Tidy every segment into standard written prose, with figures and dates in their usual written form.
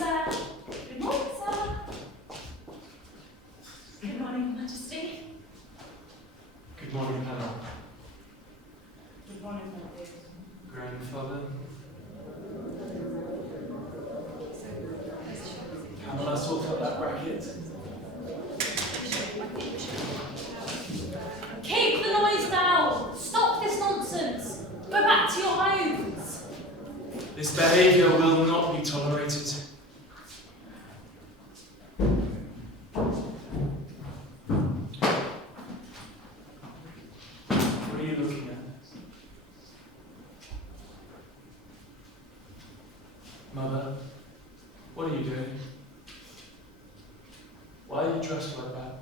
sir. Good morning, sir. Good morning, Majesty. Good morning, panel. Good morning, my dear. Grandfather. Pamela, sort out that bracket. Keep the noise down! Stop this nonsense! Go back to your homes! This behaviour will not be tolerated. What are you looking at? Mother, what are you doing? Why are you dressed like that?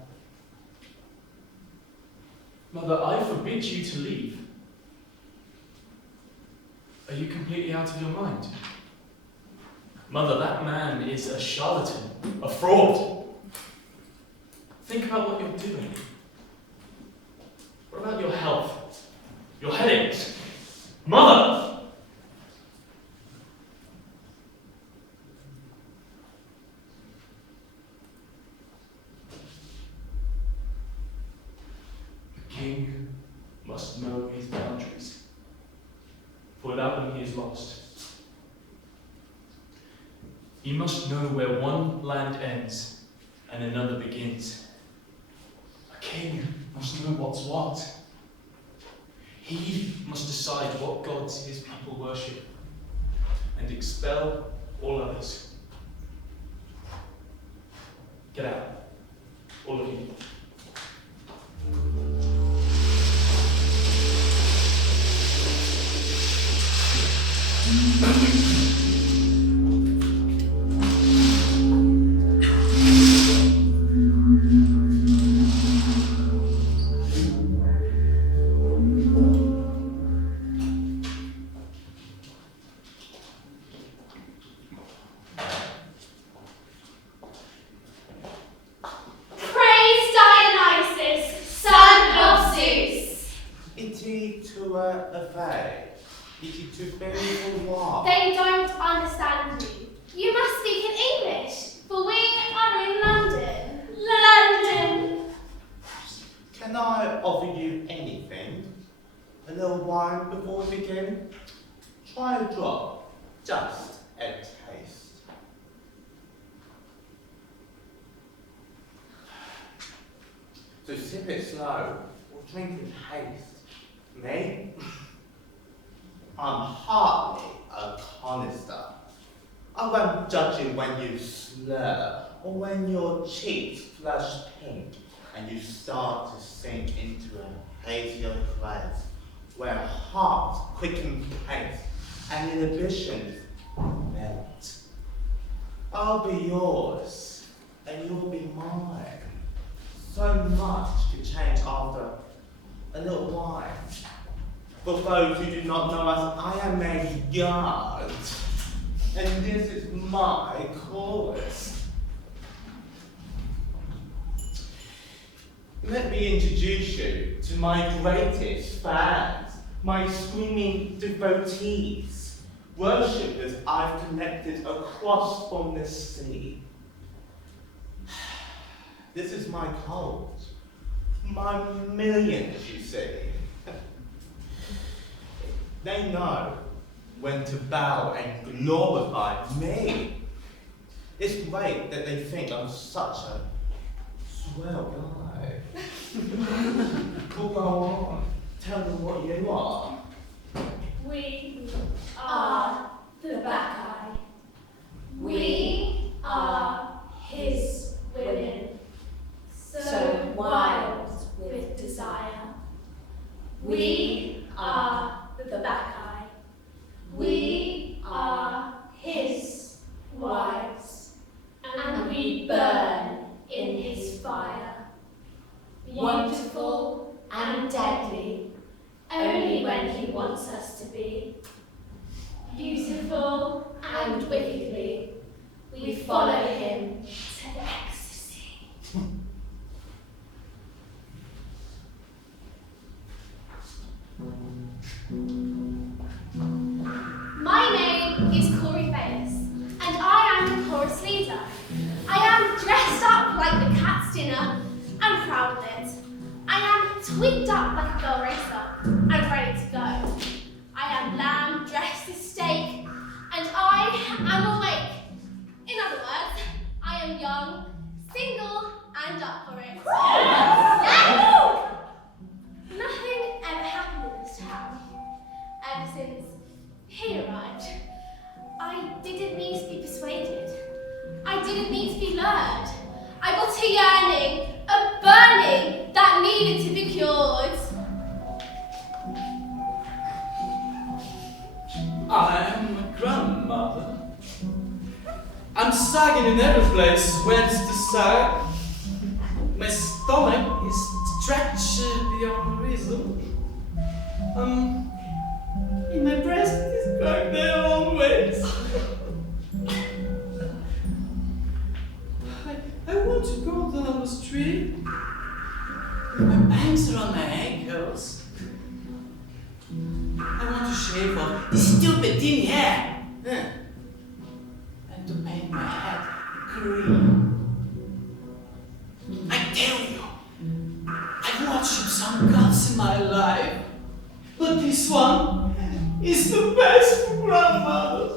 Mother, I forbid you to leave. Are you completely out of your mind? Mother, that man is a charlatan, a fraud. Think about what you're doing. What about your health? Your headaches? Mother! The king must know his boundaries, for without them he is lost. He must know where one land ends and another begins. A king must know what's what. He must decide what gods his people worship and expel all others. Get out, all of you. They don't understand you. You must speak in English, for we are in London. London! Can I offer you anything? A little wine before we begin? Try a drop, just a taste. So sip it slow, or drink in haste. Me? I'm hardly a conister. I won't judge you when you slur, or when your cheeks flush pink, and you start to sink into a hazier place, where hearts quicken pace, and inhibitions melt. I'll be yours, and you'll be mine. So much could change after a little wine. For those who do not know us, I am a guard, and this is my chorus. Let me introduce you to my greatest fans, my screaming devotees, worshippers I've connected across from the sea. This is my cult, my millions, you see. They know when to bow and glorify me. It's great that they think I'm such a swell guy. Well, go on, tell them what you are. We are the Bacchae. We are his women, so wild with desire. We are the Bacchae. We are his wives, and we burn in his fire. Wonderful and deadly, only when he wants us to be. Beautiful and wickedly, we follow him to ecstasy. My name is Euripides, and I am the chorus dinner. I'm proud of it. I am twigged up like a girl racer and ready to go. I am lamb dressed as steak, and I am awake. In other words, I am young, single, and up for it. Yes! Nothing ever happened in this town ever since he arrived. I didn't need to be persuaded. I didn't need to be lured. I got a yearning, a burning that needed to be cured. I'm a grandmother. I'm sagging in every place whence to sag. My stomach is stretched beyond reason. In my breast is cracked their own ways. I want to go down the street. My bangs around my ankles. I want to shave off this stupid thin hair. And to paint my head green. I tell you, I've worshipped some gods in my life, but this one is the best for grandmothers.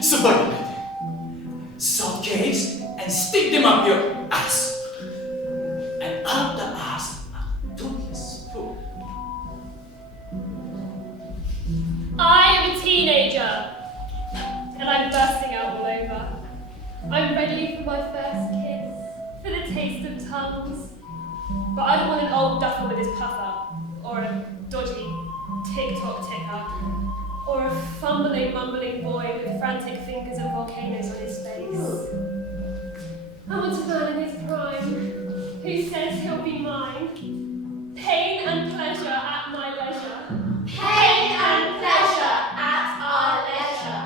So buy them, salt cakes, and stick them up your ass. And up the ass, a toothless spoon. I am a teenager, and I'm bursting out all over. I'm ready for my first kiss, for the taste of tongues. But I don't want an old duffer with his puffer, or a dodgy tick-tock ticker, or a fumbling, mumbling boy with frantic fingers and volcanoes on his face. I want a man in his prime, who says he'll be mine. Pain and pleasure at my leisure. Pain and pleasure at our leisure.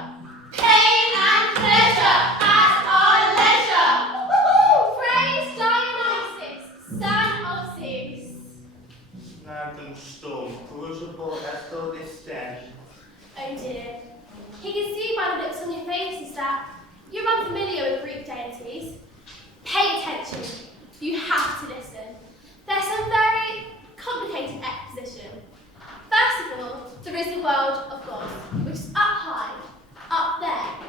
Pain and pleasure at our leisure. Woo-hoo! Praise Dionysus, son of Zeus. Sturm, crucible as though they stand. Oh dear. He can see by the looks on your faces that you're unfamiliar with Greek deities. Pay attention. You have to listen. There's some very complicated exposition. First of all, there is the world of God, which is up high, up there.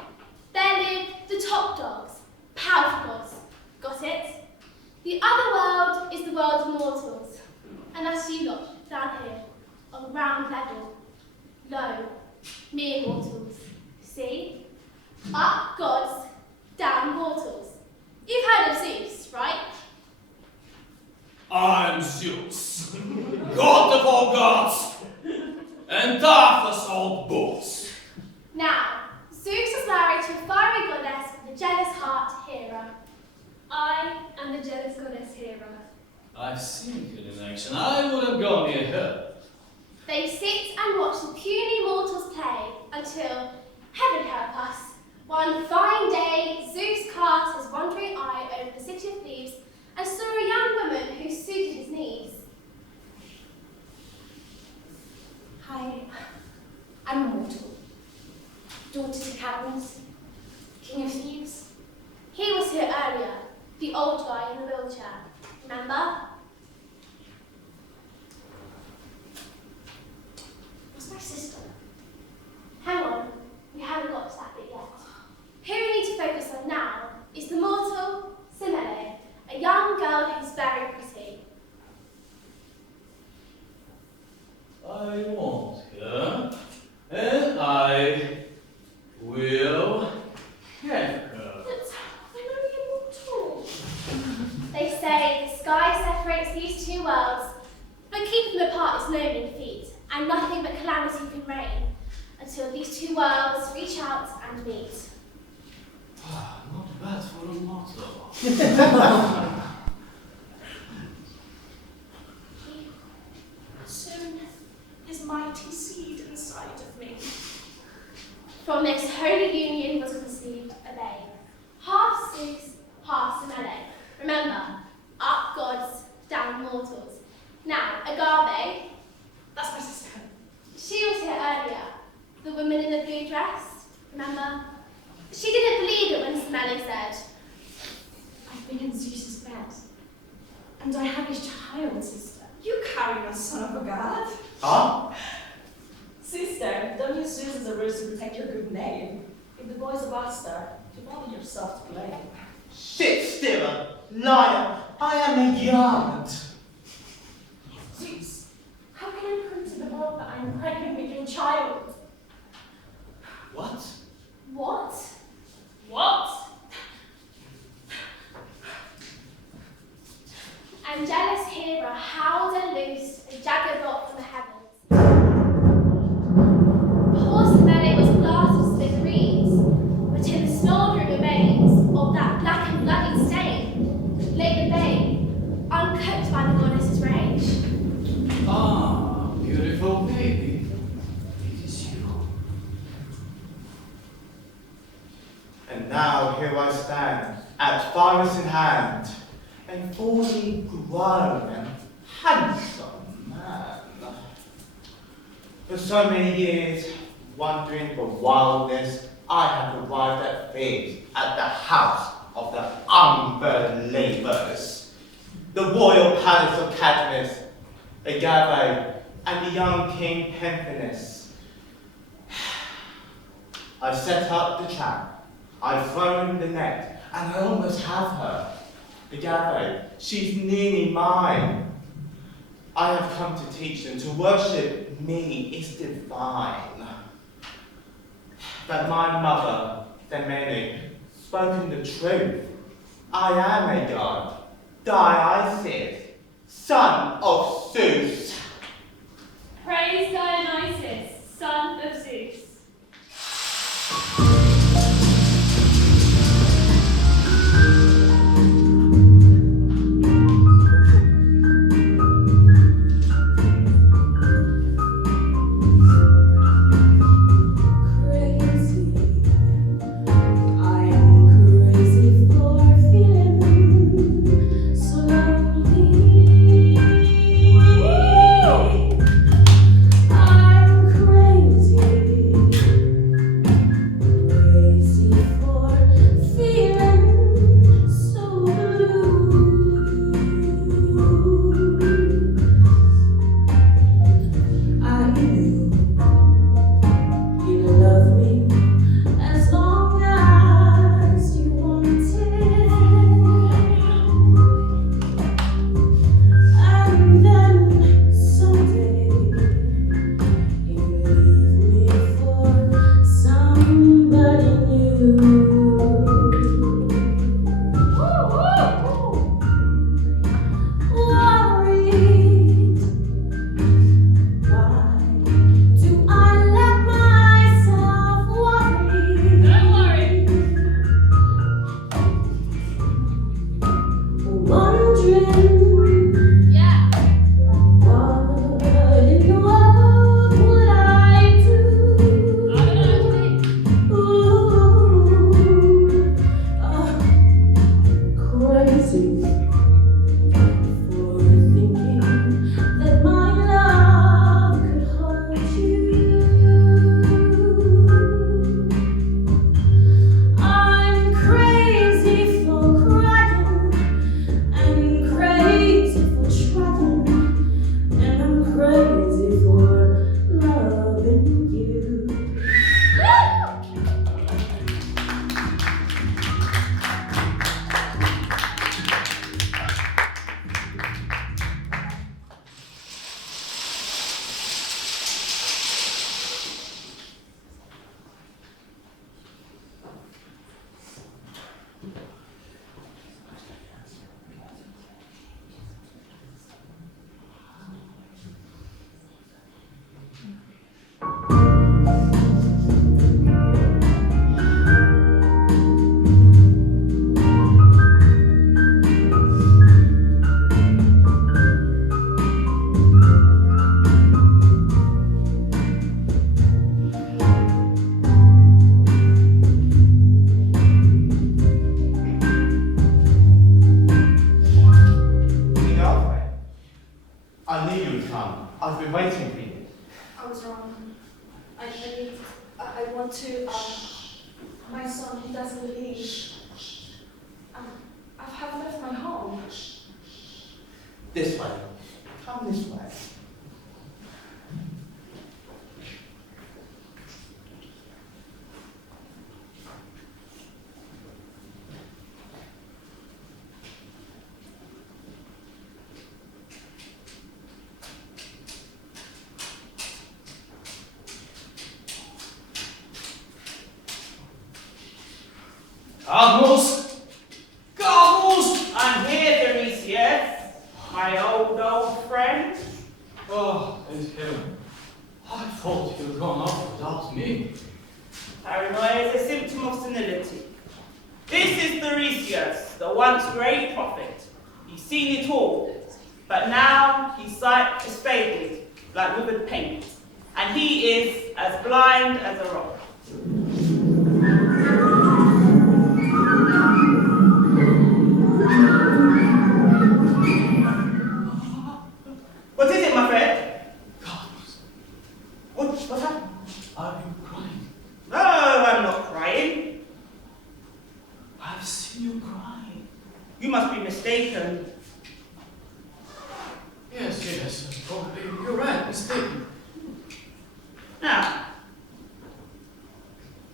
There live the top dogs, powerful gods. Got it? The other world is the world of mortals, and that's you lot down here, on ground level, low, mere mortals. See? Up gods, down mortals. You've heard of Zeus, right? I'm Zeus, god of all gods, and Arthur's old bulls. Now, Zeus is married to a fiery goddess with a jealous heart, Hera. I am the jealous goddess Hera. I've seen her in action. I wouldn't go near her. They sit and watch the puny mortals play until, heaven help us, one fine day Zeus cast his wandering eye over the city of Thebes and saw a young woman who suited his needs. Hi, I'm a mortal, daughter to Cadmus, king of Thebes. He was here earlier, the old guy in the wheelchair, remember? That's my sister. Hang on, we haven't got to that bit yet. Who we need to focus on now is the mortal Semele, a young girl who's very pretty. I want her, and I will have her. But I'm only immortal. They say the sky separates these two worlds, but keeping them apart is no mean feat, and nothing but calamity can reign until these two worlds reach out and meet. Not bad for a mortal. Soon his mighty seed inside of me. From this holy union was conceived a babe, half Zeus, half Semele. Remember, up gods, down mortals. Now, Agave, That's my sister. she was here earlier, the woman in the blue dress, remember? She didn't believe it when Semele Nellie said. I've been in Zeus's bed, and I have his child, sister. You carry a son of a god. Huh? Sister, don't use Zeus as a ruse to protect your good name. If the boy's a bastard, you've only yourself to blame. Sit still, liar. I am a yard. Zeus, how can I prove to the world that I'm pregnant with your child? What? What? What? And jealous Hera howled and loosed a jagged bolt from the heavens. Poor Semele was blasted to smithereens, but in the smouldering remains of that black and bloody stain lay the babe, uncooked by the goddess's rage. Ah, beautiful baby. It is you. And now here I stand, at virus in hand, a fully grown and handsome man. For so many years, wandering the wilderness, I have arrived at Thebes, at the house of the unbelievers. The royal palace of Cadmus, Agave, and the young king Pemphinus. I've set up the trap, I've thrown the net, and I almost have her. Agave, she's nearly mine. I have come to teach them to worship me is divine. That my mother, Semele, spoken the truth. I am a god, Dionysus, son of Zeus. Praise Dionysus, son of Zeus. I've been waiting for you. I was wrong. I want to, my son, he doesn't believe. have left my home. This way. Come this way. Cardinals! Cardinals! I'm here, Euripides, my old friend. Oh, thank heaven. I thought you had gone off without me. Paranoia is a symptom of senility. This is Euripides, the once great prophet. He's seen it all, but now his sight is faded like withered paint, and he is as blind as a rock. What is it, my friend? Cardinals, What happened? are you crying? No, I'm not crying. I've seen you crying. You must be mistaken. Yes, probably you're right, mistaken. Now,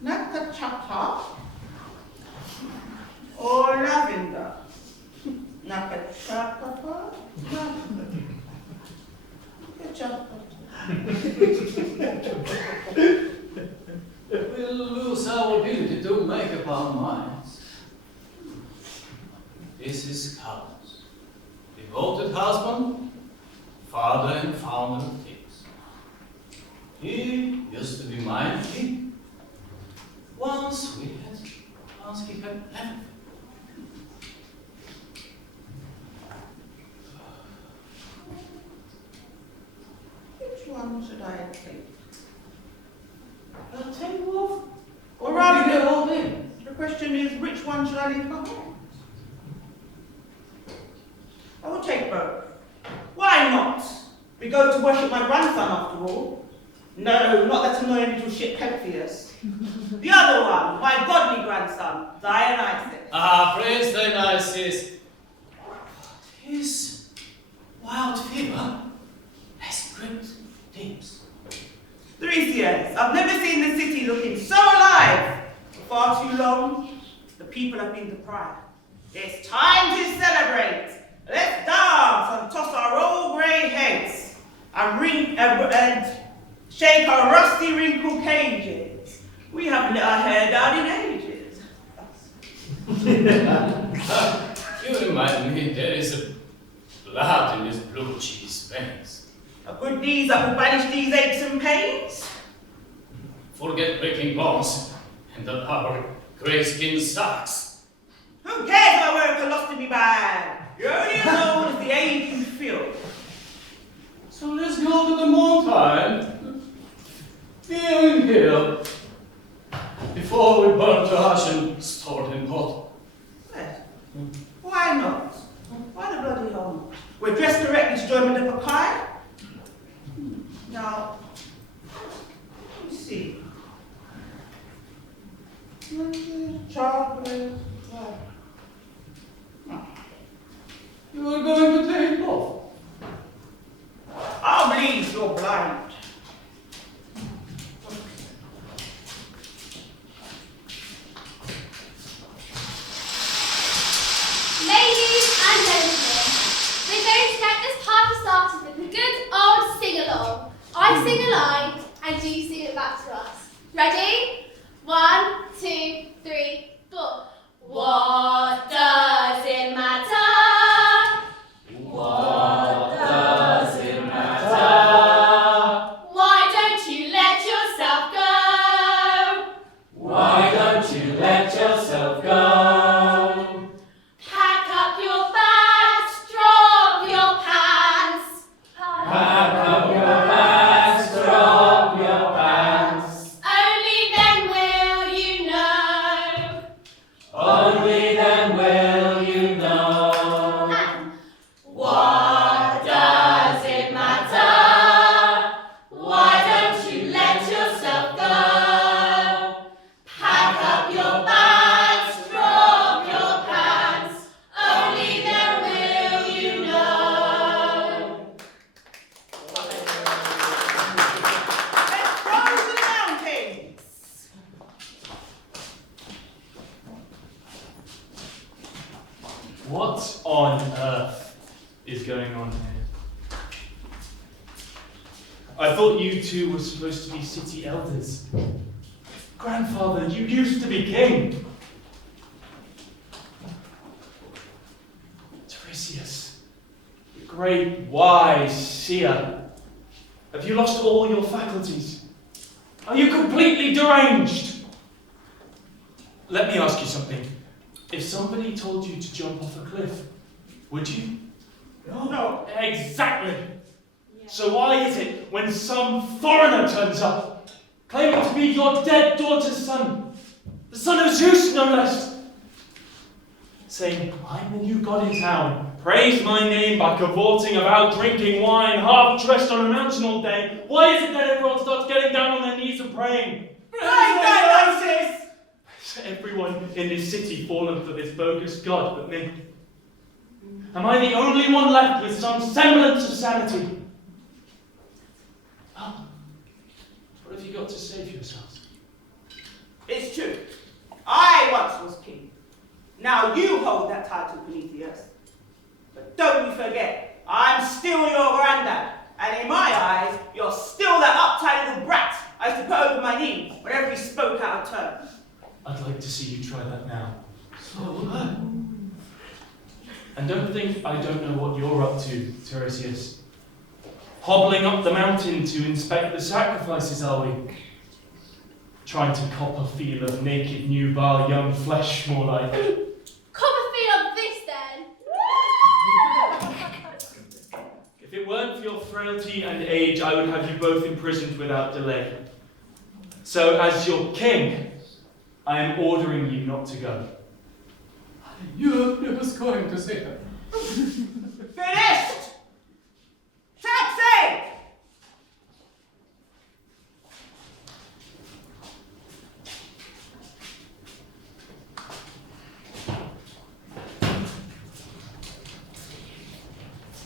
Nakachaka or lavender? Nakachaka? We'll lose our ability to make up our minds. This is Carlos, devoted husband, father and founder of things. He used to be my king. Once he had everything. Which one should I take? I'll tell you off. Or Or rather, rather, all in. the question is, which one should I leave behind? I will take both. Why not? We go to worship my grandson after all. No, not that annoying little shit Pentheus. The other one, my godly grandson, Dionysus. Ah, Prince Dionysus. His wild fever has gripped Thebes. 3 years. I've never seen the city looking so alive. For far too long, the people have been deprived. It's time to celebrate. Let's dance and toss our old grey heads and shake our rusty wrinkled cages. We haven't let our hair down in ages. You remind me there is a blood in this blue cheese veins. A good deed that will banish these aches and pains. Forget breaking bones and our grey skin socks. Who cares if I wear a colostomy bag? You're only as old as the age you feel. So let's go to the mountain. Here in here. Before we burn to ash and stored in pot. Yes. Why not? Why the bloody hell not? We're dressed correctly to join the Bacchae. Now, let me see. Chocolate. You are going to take off. I'll believe you're blind. Ladies and gentlemen, we're going to get this party started with a good old sing-along. I sing a line and you sing it back to us. Ready? 1, 2, 3, 4. What does it matter? What does it matter? Why don't you let yourself go? Why don't you let yourself go? Pack up your bags, drop your pants. Pack up your bags, drop your pants. Only then will you know. Only then will thought you two were supposed to be city elders. Grandfather, you used to be king. Tiresias, the great wise seer, have you lost all your faculties? Are you completely deranged? Let me ask you something. If somebody told you to jump off a cliff, would you? No. Exactly. So why is it when some foreigner turns up, claiming to be your dead daughter's son, the son of Zeus no less, saying, I'm the new god in town, praise my name by cavorting about drinking wine, half-dressed on a mountain all day, why is it that everyone starts getting down on their knees and praying? Dionysus! Has everyone in this city fallen for this bogus god but me? Am I the only one left with some semblance of sanity? Oh, what have you got to say for yourselves? It's true. I once was king. Now you hold that title beneath the earth. But don't you forget, I'm still your granddad. And in my eyes, you're still that uptight little brat I used to put over my knee whenever he spoke out of turn. I'd like to see you try that now. And don't think I don't know what you're up to, Tiresias. Hobbling up the mountain to inspect the sacrifices, are we? Trying to cop a feel of naked, nubile, young flesh, more like. Cop a feel of this then. If it weren't for your frailty and age, I would have you both imprisoned without delay. So, as your king, I am ordering you not to go. You was going to say that. Finished! Taxi!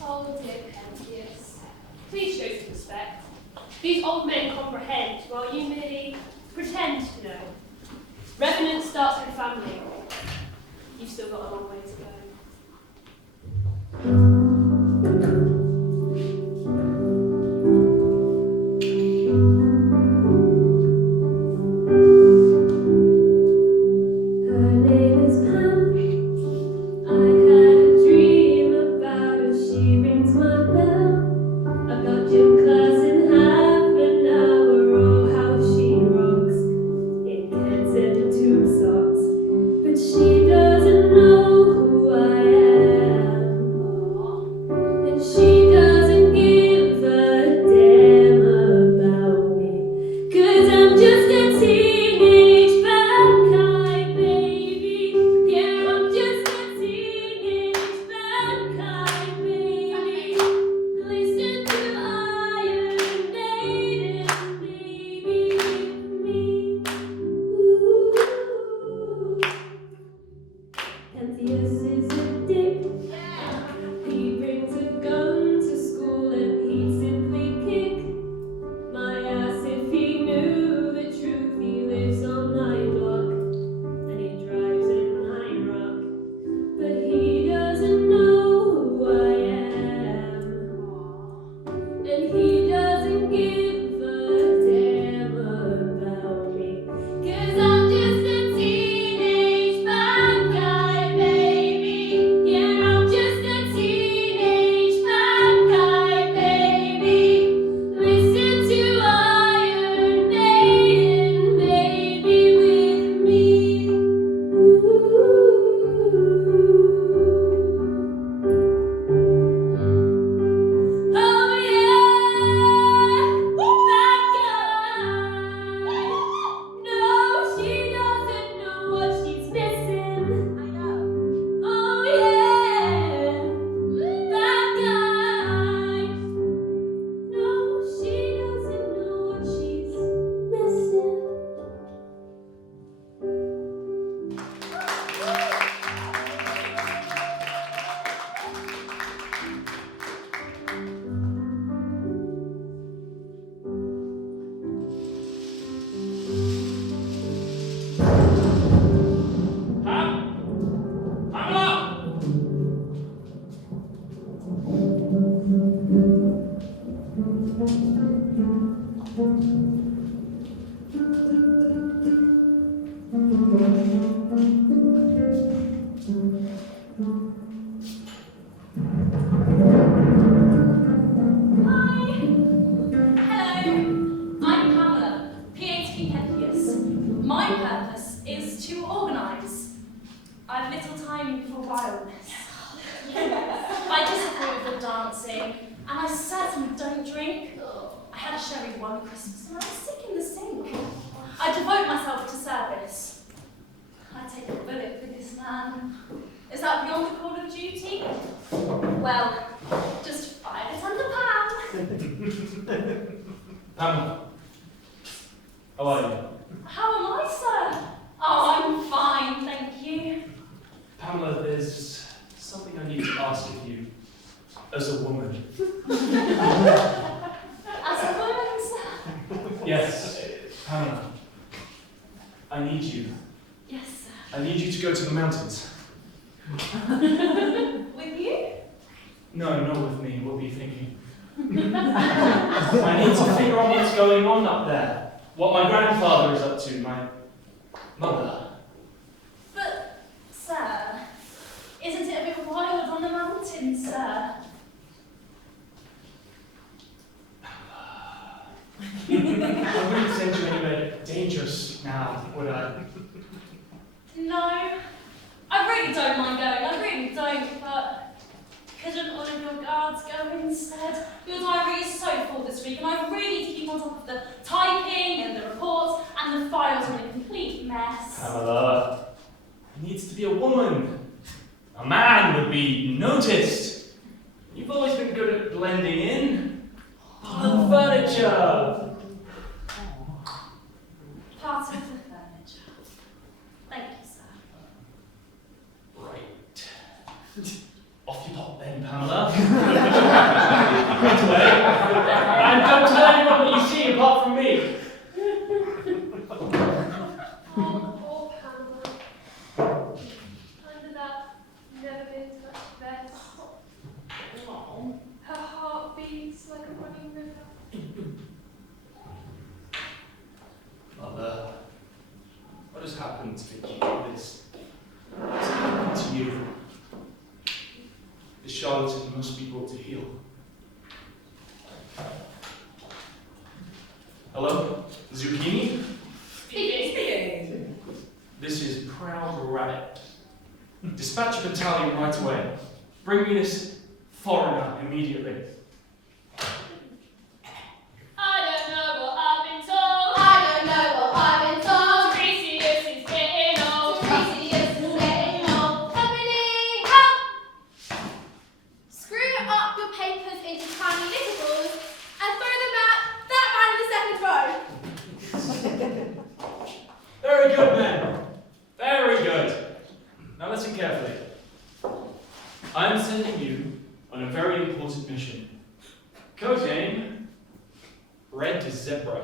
Oh dear Pentheus, please show some respect. These old men comprehend, while you merely pretend to know. Revenant starts with family. You've still got a long way to go. Her name is Pam. I had a dream about her. She rings my bell. I got gym class in half an hour. Oh, how she rocks in kids and tube socks. But she doesn't know who Pamela. How are you? How am I, sir? Oh, I'm fine, thank you. Pamela, there's something I need to ask of you as a woman. As a woman, sir? Yes, Pamela. I need you. Yes, sir. I need you to go to the mountains. With you? No, not with me. What were you thinking? I need to figure out what's going on up there. What my grandfather is up to, my mother. But, sir, isn't it a bit wild on the mountain, sir? I wouldn't send you anywhere dangerous now, would I? No, I really don't mind going, I really don't, but couldn't one of your guards go instead? Your diary is so full this week, and I really need to keep on top of the typing and the reports, and the files are in a complete mess. Pamela, it needs to be a woman. A man would be noticed. You've always been good at blending in. Part of the furniture. Part of the furniture. Thank you, sir. Right. Off you pop then, Pamela. Right away. And don't tell anyone what you see apart from me. Oh, poor Pamela. Under that never been touched bed. Her heart beats like a running river. Mother, what has happened to make you do this? What's happened to you? The charlatan must be brought to heel. Hello? Zucchini? Speaking. This is Proud Rabbit. Dispatch a battalion right away. Bring me this foreigner immediately. I don't know what I've been told. I don't know what I've been told. Theseus is getting old. Theseus is getting old. Company, help! Screw up your papers into tiny little balls and throw them at that man in the second row. Very good, men. Very good. Now listen carefully. I'm sending you on a very important mission. Code name, Red Zebra.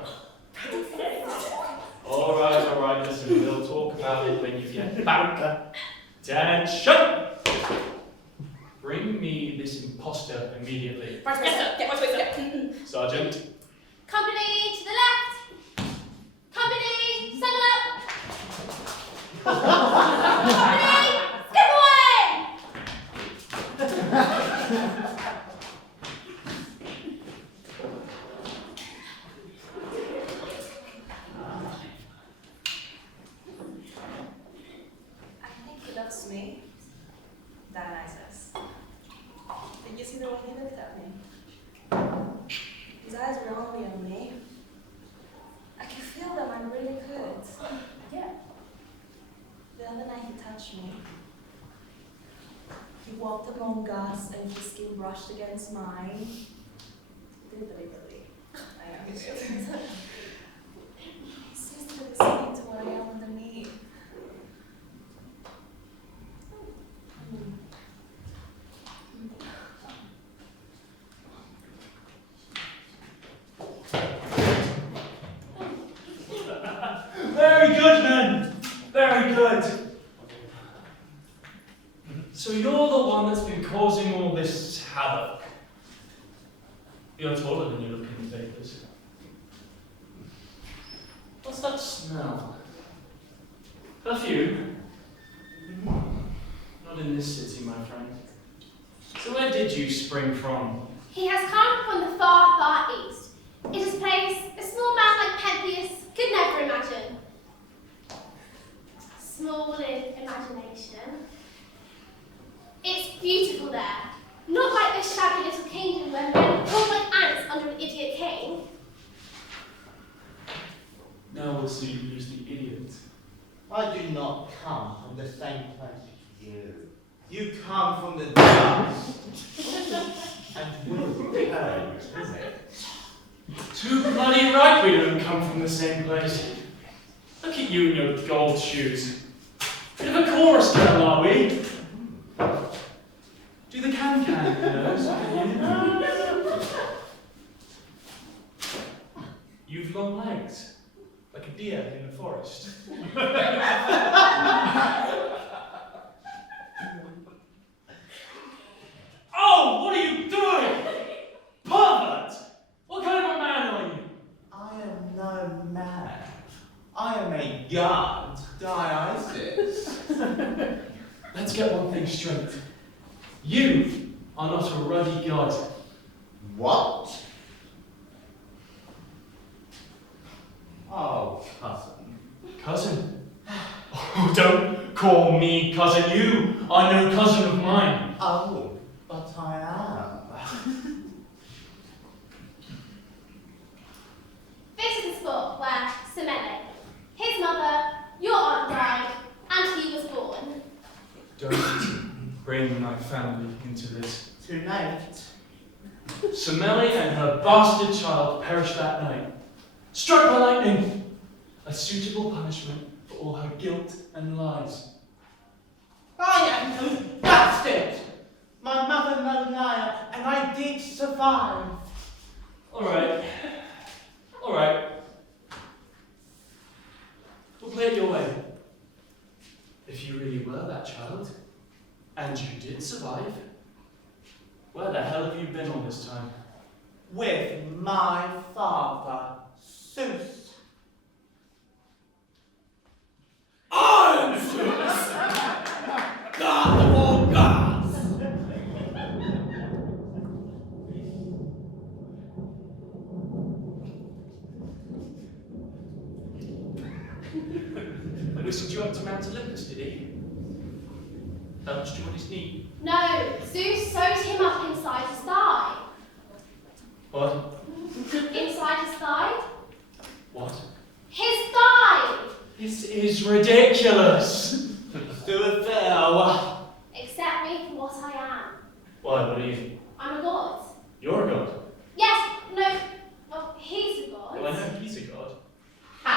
All right, listen, we'll talk about it when you get back. Attention! Bring me this imposter immediately. Yes, sir. Sergeant. Company to the left. Company, settle up. Company, skip away. I think he loves me. Dionysus. Did you see the way he looked at me? His eyes were only on me. I could feel them, I really could. Yeah. The other night he touched me. He walked among us and his skin brushed against mine. He did deliberately. I know he did. He seems to be listening to what I am underneath. Very good, men. Very good. So you're the one that's been causing all this havoc. You're taller than you look in the papers. What's that smell? Perfume? Not in this city, my friend. So where did you spring from? He has come from the far, far east. It is a place a small man like Pentheus could never imagine. Small in imagination. It's beautiful there. Not like this shabby little kingdom where men crawl like ants under an idiot king. Now we'll see who's the idiot. I do not come from the same place as you. You come from the dust. And will return, is it? Too bloody right we don't come from the same place. Look at you and your gold shoes. Bit of a chorus girl, are we? Do the can-can, nose. You've long legs, like a deer in the forest. Oh, what are you doing? Pervert! What kind of a man are you? I am no man. I am a god, Dionysus. Let's get one thing straight. You are not a ruddy god. What? Oh, cousin. Cousin? Oh, don't call me cousin. You are no cousin of mine. Oh, but I am. This is the spot where Semele, his mother, your aunt died, and he was born. Don't bring my family into this. Too late. Semele and her bastard child perished that night, struck by lightning. A suitable punishment for all her guilt and lies. I am no bastard. My mother no liar, and I did survive. All right. We'll play it your way. If you really were that child, and you did survive, where the hell have you been all this time? With my father, Zeus. I'm Zeus, God of all gods. Whistled you up to Mount Olympus, did he? Punched you on his knee. No, Zeus sewed him up inside his thigh. What? Inside his thigh? What? His thigh! This is ridiculous. Suicidal. Accept me for what I am. Why, what are you? I'm a god. You're a god. Yes, no, oh, he's a god. Well, I know he's a god. Ha!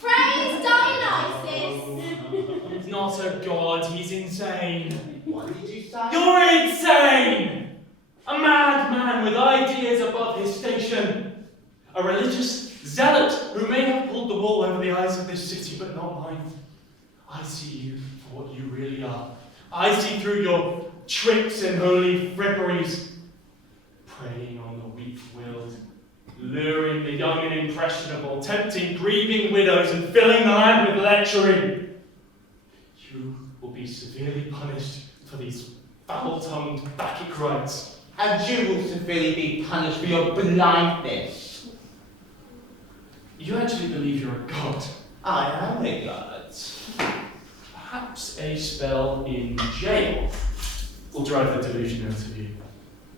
Praise Dionysus! He's not a god, he's insane. What did you say? You're insane! A madman with ideas above his station. A religious zealot who may have pulled the wool over the eyes of this city, but not mine. I see you for what you really are. I see through your tricks and holy fripperies. Preying on the weak-willed, luring the young and impressionable, tempting grieving widows and filling the land with lechery. You will be severely punished for these foul-tongued Bacchic rites. And you will severely be punished for your blindness. You actually believe you're a god. I am a god. Perhaps a spell in jail will drive the delusion out of you.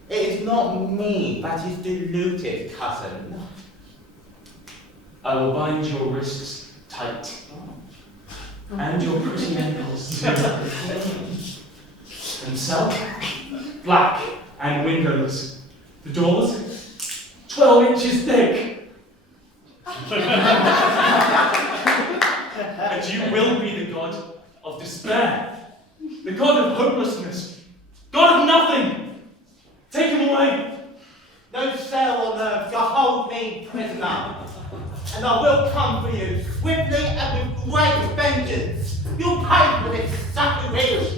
It is not me that is deluded, cousin. I will bind your wrists tight and your pretty ankles. Themselves black and windowless. The doors 12 inches thick. And you will be the god of despair, the god of hopelessness, god of nothing. Take him away. No cell on earth shall hold me prisoner. And I will come for you, swiftly and with great vengeance. You'll pay for this sacrilege.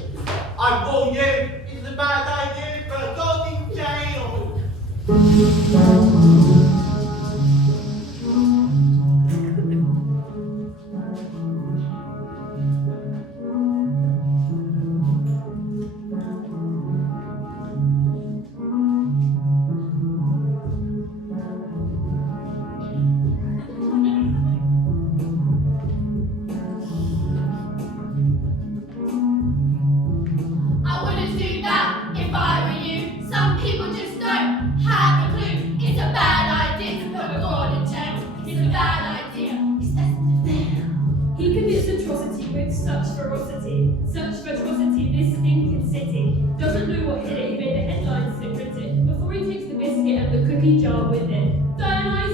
I warn you, it's a bad idea for a god in jail. I wouldn't do that if I were you. Some people just don't have a clue. It's a bad idea to put a god in jail. It's a bad idea. It's best to fail. He commits atrocity with such ferocity, this stinking city. Doesn't know what hit it, he made the headlines so printed, before he takes the biscuit and the cookie jar with it. Dionysus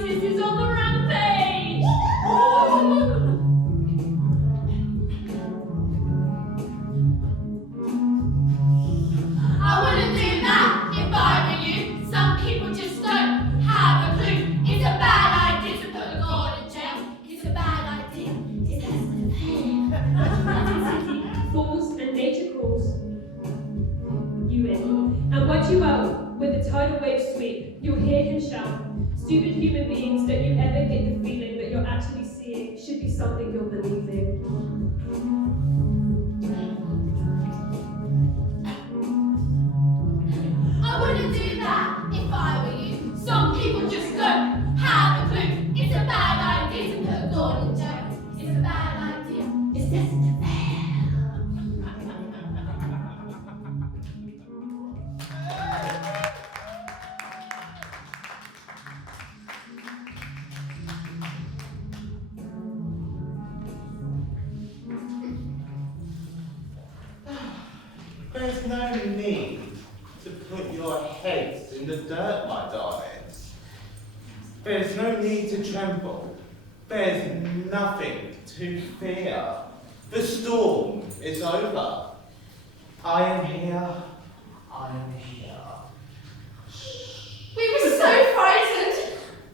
something you're believing. I wouldn't do that if I were you. Some people just don't have a clue. It's a bad idea to put a God in jail. It's a bad idea. It's destined to fail. There's no need to put your heads in the dirt, my darlings. There's no need to tremble. There's nothing to fear. The storm is over. I am here. I am here. We were so frightened.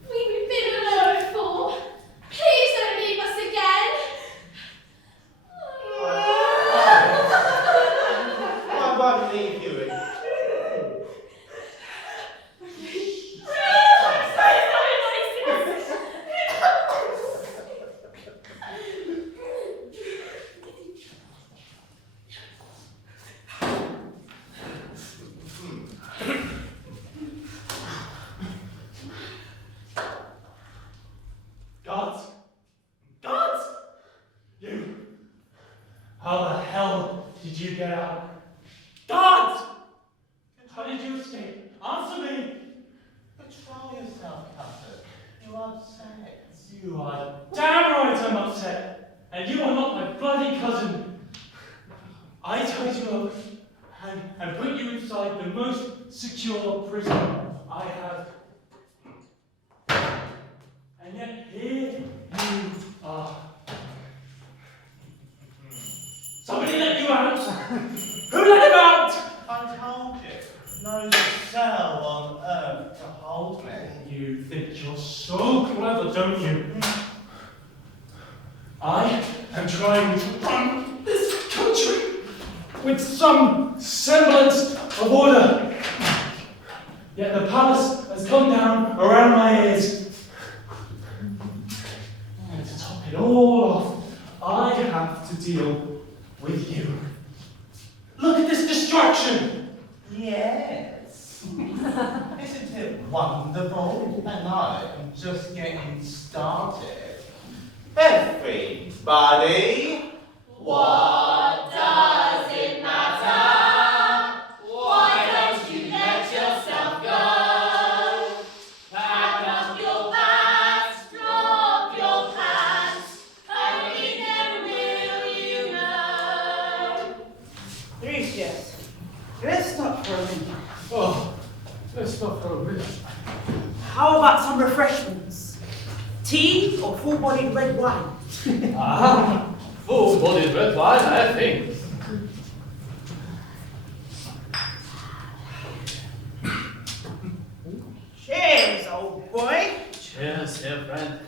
We've been alone before. Please don't leave us again. I won't leave you again. Gods! You! How the hell did you get out? Gods! How did you escape? Answer me! Control yourself, Captain. You're upset. You are damn right I'm upset. And you are not my bloody cousin. I tied you up and put you inside the most secure prison I have. And yet here you are. Somebody let you out! Who let him out? I told you, no cell on earth to hold me. You think you're so clever, don't you? I am trying to run this country with some semblance of order. Yet the palace has come down around my ears. And to top it all off, I have to deal with you. Look at this distraction! Yes. Isn't it wonderful? And I am just getting started. Everybody, what does it matter? Why don't you let yourself go? Pack up your bags, drop your pants, only then will you know. Euripides, let's stop for a minute. Oh, let's stop for a minute. How about some refreshments? Tea or full-bodied red wine? Full-bodied red wine, I think. Cheers, old boy. Cheers, dear friend.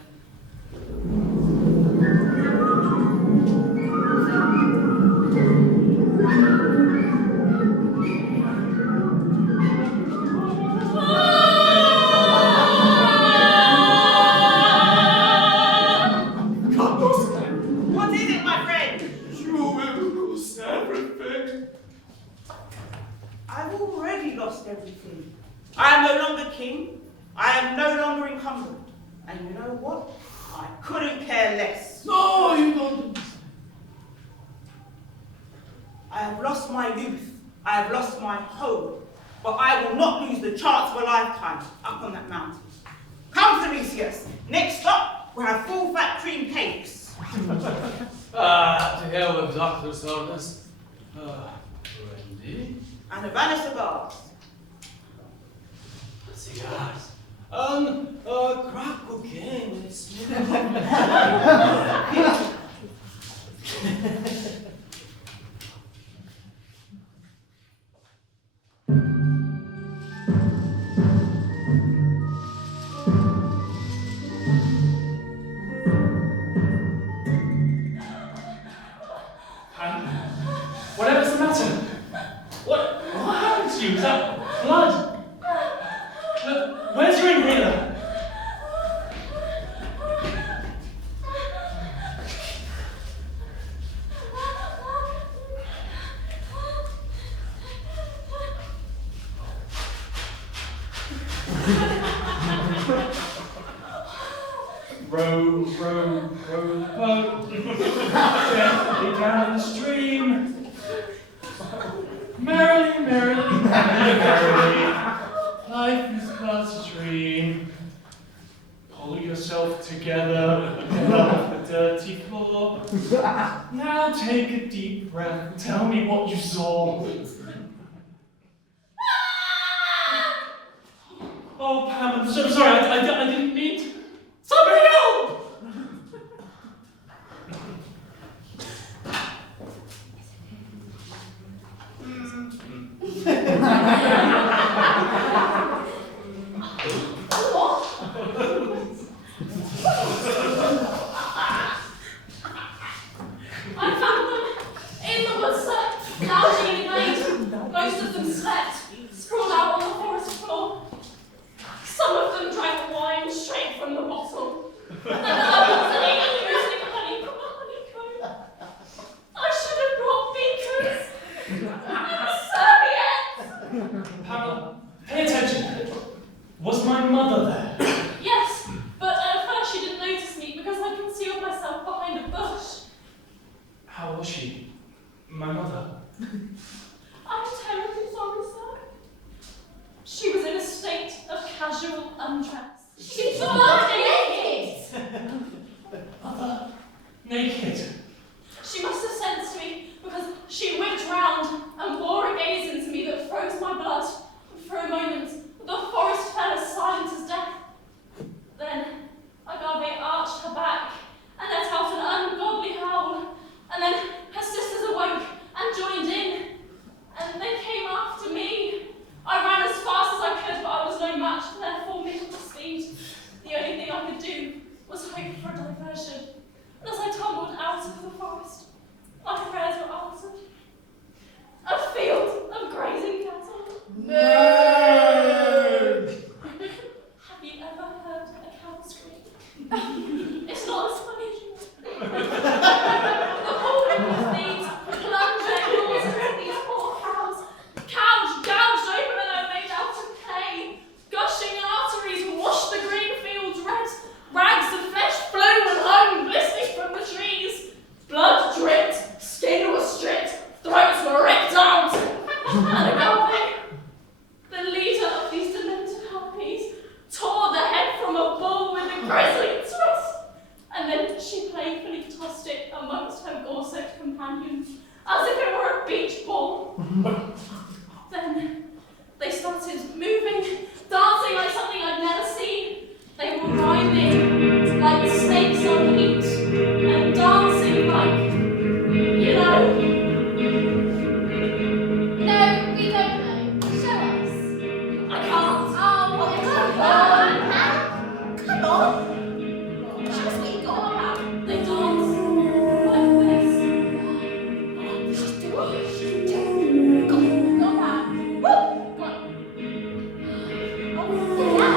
What is it, my friend? You will lose everything. I've already lost everything. I am no longer king. I am no longer incumbent. And you know what? I couldn't care less. No, you don't understand. I have lost my youth. I have lost my home. But I will not lose the chance of a lifetime up on that mountain. Come, Thereseus. Next stop, we'll have full fat cream cakes. To hell with doctor's orders. Brandy? And Havana cigars. Cigars. Crack cocaine. It's Whatever's the matter? What happened to you? Is that blood? Look, where's your inhaler? Row the boat gently down the stream. Merrily, merrily, merrily, merrily, life is but a dream. Pull yourself together, get off the dirty floor. Now take a deep breath and tell me what you saw. Oh, Pam, I'm so sorry, I didn't mean to. Somebody help! I found them in the woods, sir, lounging in night. Most of them slept, sprawled out on the forest floor. Some of them drank wine straight from the bottle. And others ate using honey from a honeycomb. I should have brought beakers and serviettes. Pamela, pay attention. Was my mother there? Yes, but at first she didn't notice me because I concealed myself behind a bush. How was she? My mother? I'm terribly sorry, sir. She was in a state of casual undress. She's not naked! Mother? Naked? She must have sensed me because she whipped round and bore a gaze into me that froze my blood. For a moment, the forest fell as silent as death. Then Agave arched her back and let out an ungodly howl. And then her sisters awoke and joined in. And they came after me. I ran as fast as I could, but I was no match for their formidable speed. The only thing I could do was hope for a diversion. And as I tumbled out of the forest, my prayers were answered. A field of grazing cattle. No! Have you ever heard a cow scream? It's not as funny as you think. The poor little thieves plunged their claws into these poor cows. Cows gouged open and are made out of clay. Gushing arteries washed the green fields red. Rags of flesh flew and hung, glistening from the trees. Blood dripped, skin was stripped, throats were ripped out. And Agave, the leader of these demented harpies, tore the head from a bull with a grisly twist. And then she playfully tossed it amongst her gore-soaked companions, as if it were a beach ball. Then they started moving, dancing like something I'd never seen. They were writhing like snakes on heat, and dancing like, you know. No, we don't know. Show us. I can't. Oh, come on. Show us what you got. They dance like this. Just do it. Go on, Pam. Woo! Go on. Oh, yeah.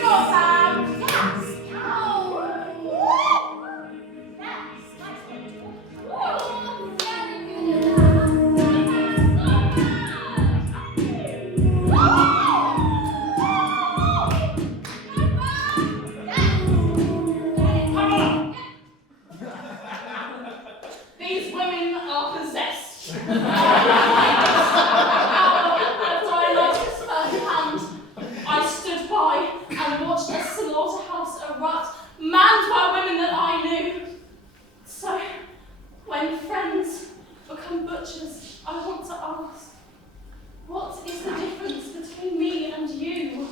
Go on, Pam. Yes. Oh. Woo! Yes. Nice one. Woo! Very good. These women are possessed. After I noticed firsthand, I stood by and watched a slaughterhouse erupt, manned by women that I knew. So, when friends become butchers, I want to ask, what is the difference between me and you?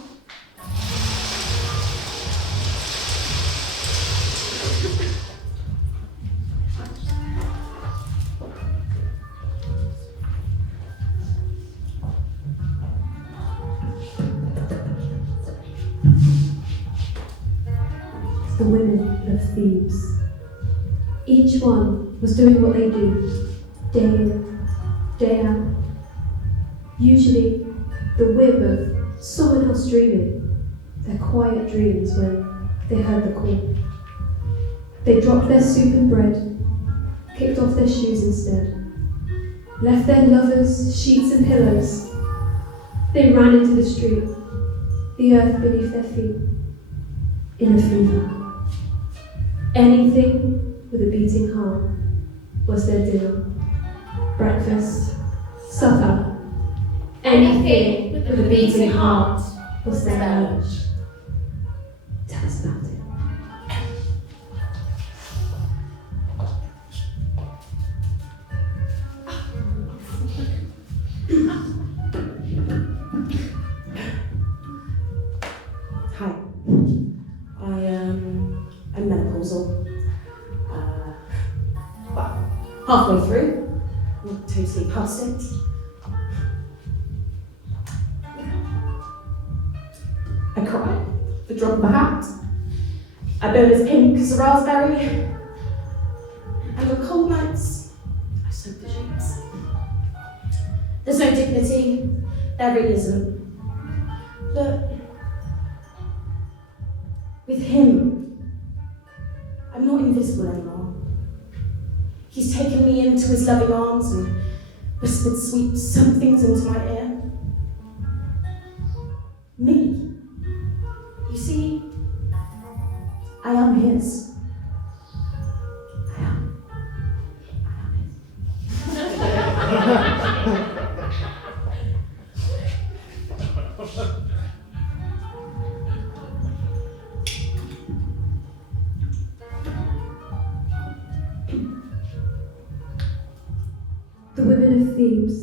The women of Thebes. Each one was doing what they do, day in, day out. Usually, the whim of someone else dreaming, their quiet dreams when they heard the call. They dropped their soup and bread, kicked off their shoes instead, left their lovers, sheets and pillows. They ran into the street, the earth beneath their feet. in a fever. Anything with a beating heart was their dinner, breakfast, supper. Anything with a beating heart was their lunch. Tell us about it. Hi. I'm menopausal. Well, halfway through. Not totally past it. I cry, the drop of a hat. I burn as pink as a raspberry. And on cold nights, I soak the sheets. There's no dignity, there really isn't. But with him, I'm not invisible anymore. He's taken me into his loving arms and whispered sweet somethings into my ear. Me. You see, I am his. I am his. The women of Thebes,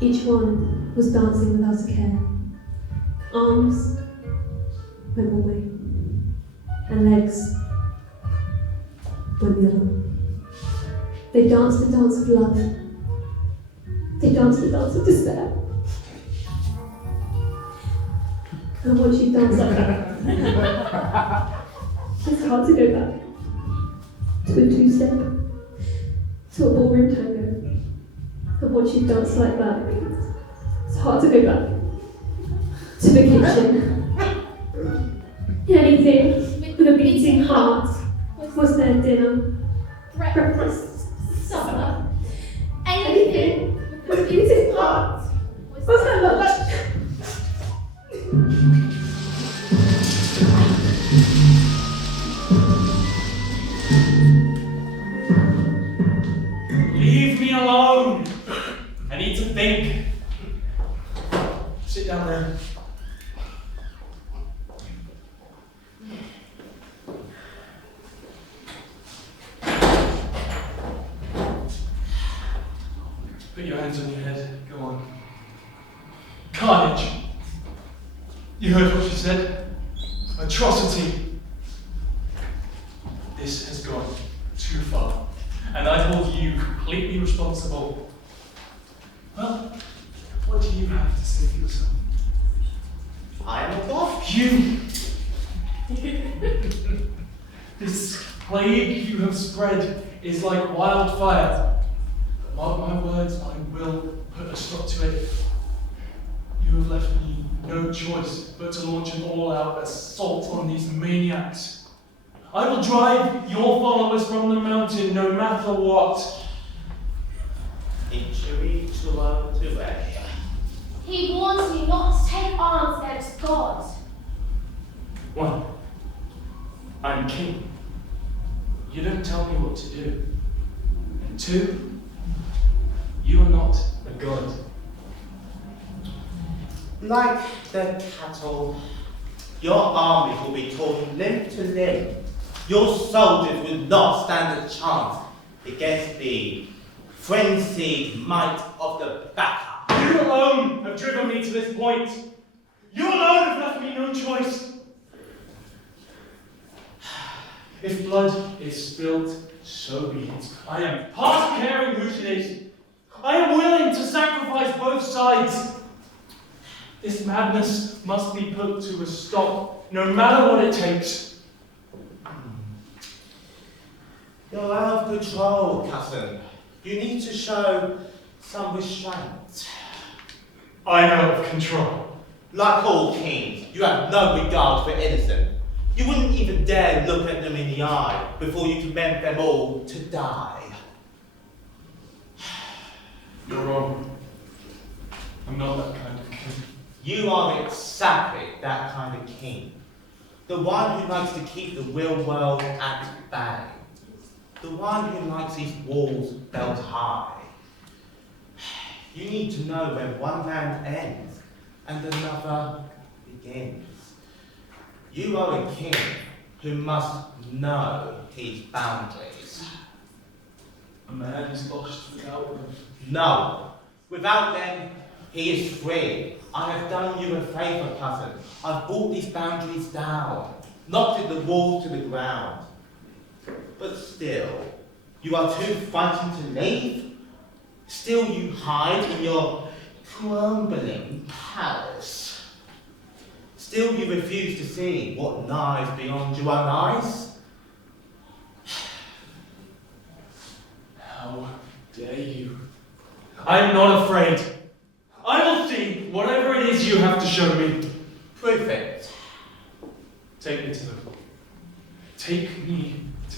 each one was dancing without a care. Arms went one way, and legs went the other. They danced the dance of love. They danced the dance of despair. And once you dance like that, it's hard to go back to a two-step, to a ballroom tango. And once you dance like that, it's hard to go back to the kitchen. Anything with a beating heart was their dinner, breakfast, supper. Anything with a beating heart was their lunch. Leave me alone! I need to think. Sit down there. Put your hands on your head. Go on. Carnage. You heard what she said? Atrocity. This has gone too far, and I hold you completely responsible. Well, what do you have to say for yourself? I am a god. You! This plague you have spread is like wildfire. But mark my words, I will put a stop to it. You have left me no choice but to launch an all-out assault on these maniacs. I will drive your followers from the mountain no matter what. He warns you not to take arms against God. 1. I'm king. You don't tell me what to do. And 2, you are not a god. Like the cattle, your armies will be torn limb to limb. Your soldiers will not stand a chance against the frenzied might of the Bacchae. You alone have driven me to this point. You alone have left me no choice. If blood is spilled, so be it. I am past caring whose it is. I am willing to sacrifice both sides. This madness must be put to a stop, no matter what it takes. You're out of control, cousin. You need to show some restraint. I'm out of control. Like all kings, you have no regard for innocent. You wouldn't even dare look at them in the eye before you condemned them all to die. You're wrong. I'm not that kind of king. You are exactly that kind of king. The one who likes to keep the real world at bay. The one who likes his walls built high. You need to know where one land ends and another begins. You are a king who must know his boundaries. A man is lost without them. No, without them, he is free. I have done you a favour, cousin. I've brought these boundaries down, knocked the wall to the ground. But still, you are too frightened to leave. Still you hide in your crumbling palace. Still you refuse to see what lies beyond your own eyes. How dare you? I am not afraid. I will see whatever it is you have to show me. Prove it. Take me to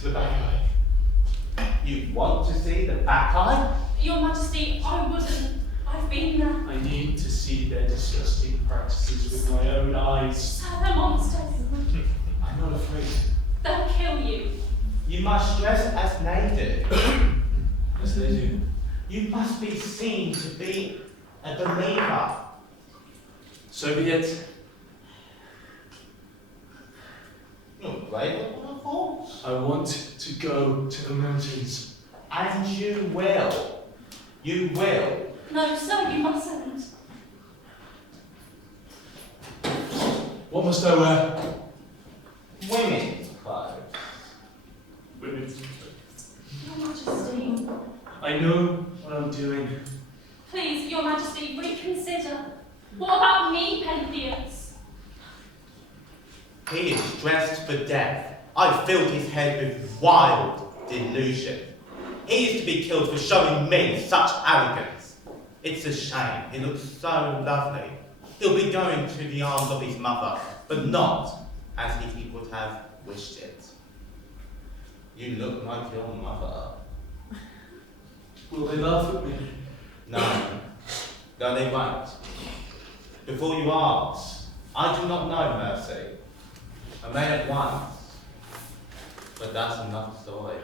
the Bacchae. You want to see the Bacchae? Your Majesty, I wouldn't. I've been there. I need to see their disgusting practices with my own eyes. Sir, they're monsters. I'm not afraid. They'll kill you. You must dress as they do. As they do. You must be seen to be a believer. So be it. You're braver than I thought. I want to go to the mountains. And you will. You will. No, sir, you mustn't. What must I wear? Women's clothes. Women's. Your Majesty. I know what I'm doing. Please, Your Majesty, reconsider. What about me, Pentheus? He is dressed for death. I filled his head with wild delusion. He is to be killed for showing me such arrogance. It's a shame. He looks so lovely. He'll be going to the arms of his mother, but not as he would have wished it. You look like your mother. Will they laugh at me? No. No, they won't. Before you ask, I do not know Mercy. I may have once, but that's another story.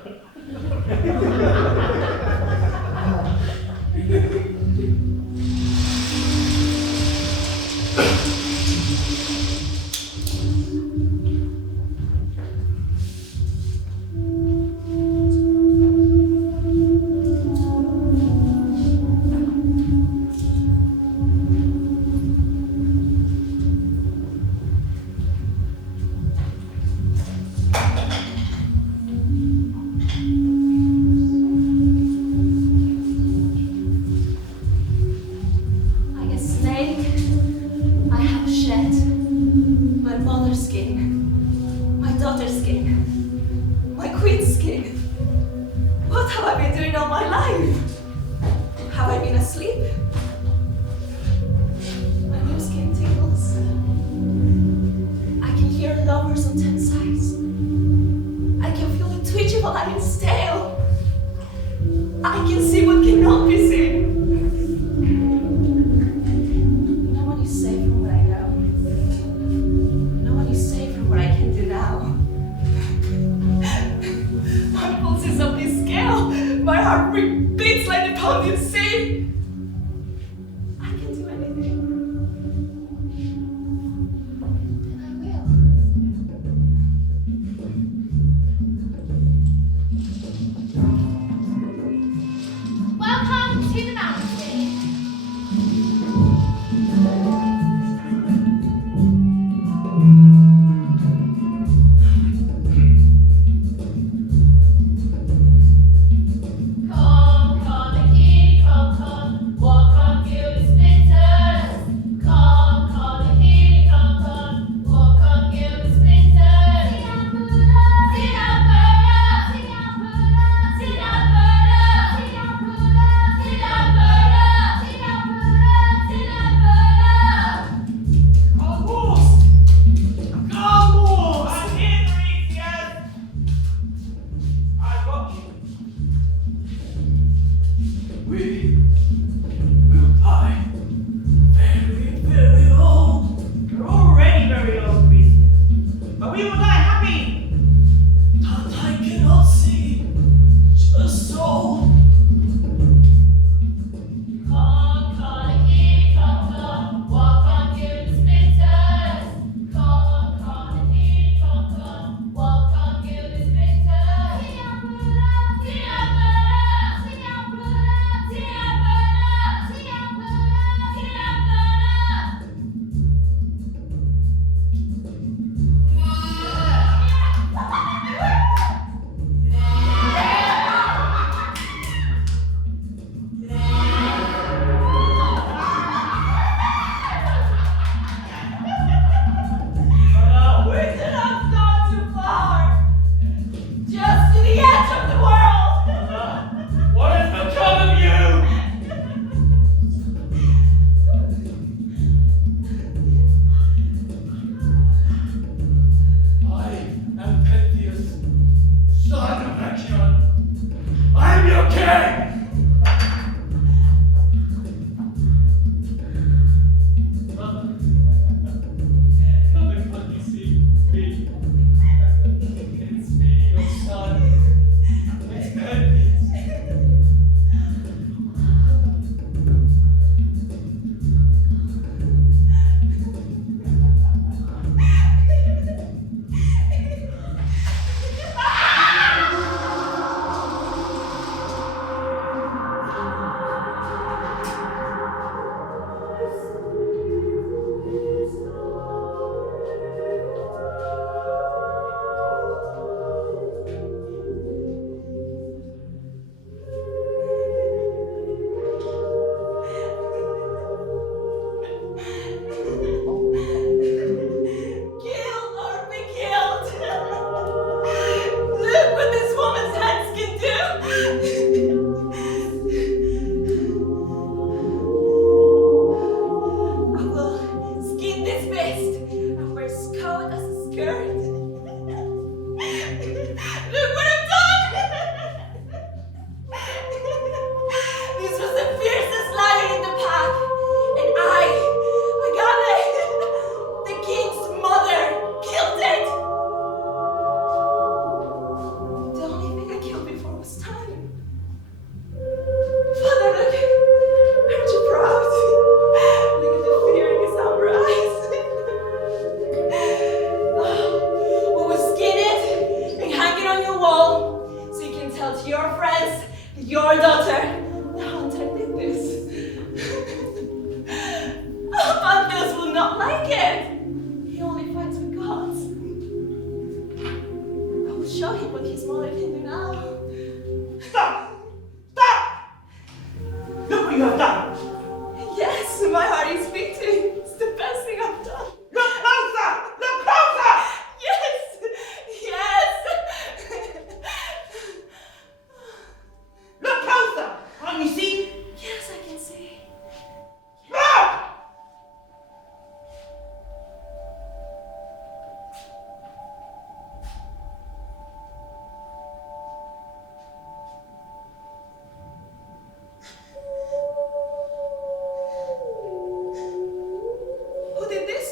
Come, come, the king, come, come. Your daughter. The hunter did this. Manthus will not like it. He only fights with gods. I will show him what his mother can do now. Stop! Stop! Look what you have done. Yes, my heart is beating. It's the best thing I've done. Look closer! Look closer! Yes! Yes! Look closer! Can't you see? Yes, I can see. Look! Who did this?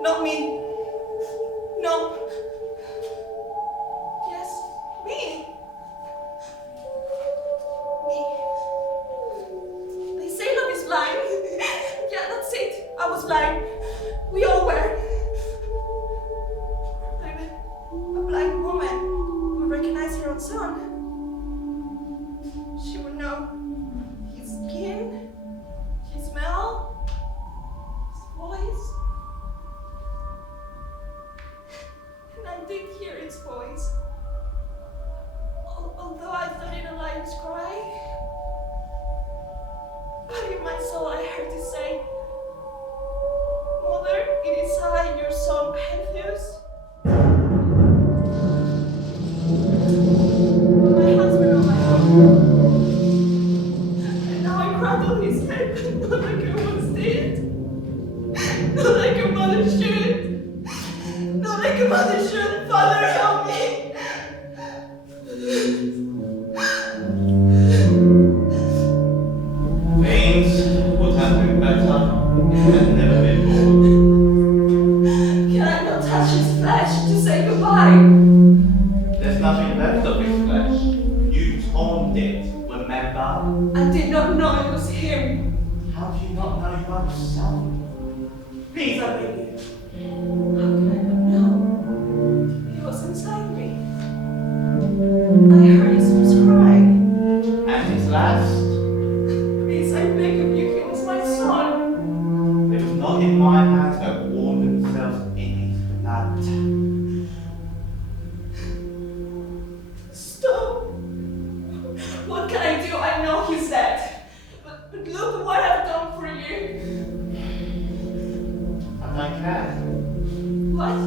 Not me. No. Yes, me. Me. They say love is blind. Yeah, that's it. I was blind. We all were. Even a blind woman would recognize her own son. She would know his skin, his smell, his voice. And I did hear his voice. Although I thought it a lion's cry. But in my soul I heard it say, Mother, it is I, your son Pentheus. My hands were on my arm. And now I cradle his head, not like I once did. Not like a mother should. Not like a mother should. Father, help me. Things would have been better if you had never been born. Can I not touch his flesh to say goodbye? There's nothing left of his flesh. You torn it, remember? I did not know it was him. How do you not know you are yourself? Please, I beg you. How could I not know? He was inside me. I heard his first cry. And his last? Please, I beg of you, he was my son. It was not in my hands that warmed themselves in his blood. Stop. What can I do? I know he's dead. But look what I've done for you. I don't care. What?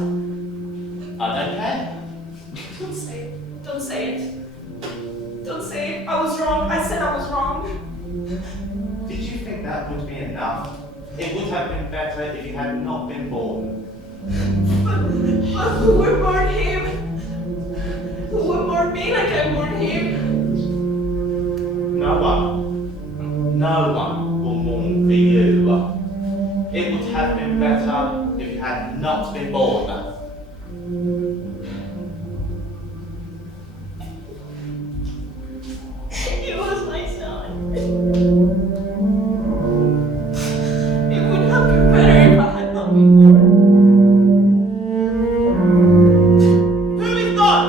I don't care. Don't say it. Don't say it. Don't say it. I was wrong. I said I was wrong. Did you think that would be enough? It would have been better if you had not been born. But who would mourn him? Who would mourn me like I mourn him? No one. No one will mourn for you. It would have been better if you had not been born. He was my son. It would have been better if I had not been born. Who is God?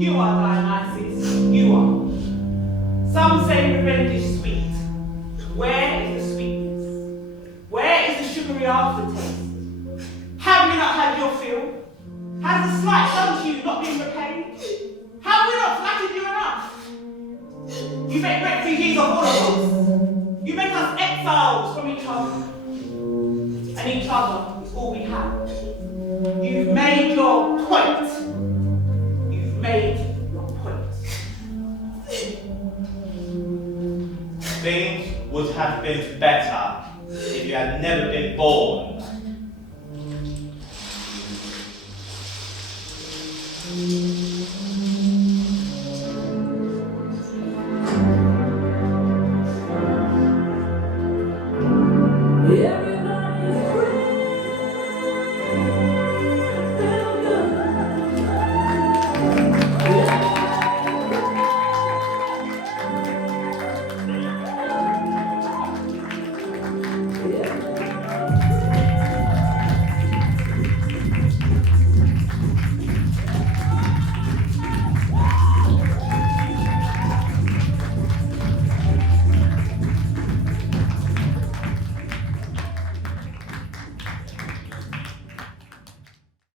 You are Dionysus. You are. Some say revenge is sweet. Where is the sweetness? Where is the sugary aftertaste? Have you not had your fill? Has the slight done to you not been repaid? Have we not flattered you enough? You make refugees of all of us. You make us exiles from each other. And each other is all we have. You've made your point. You've made your point. Things would have been better if you had never been born.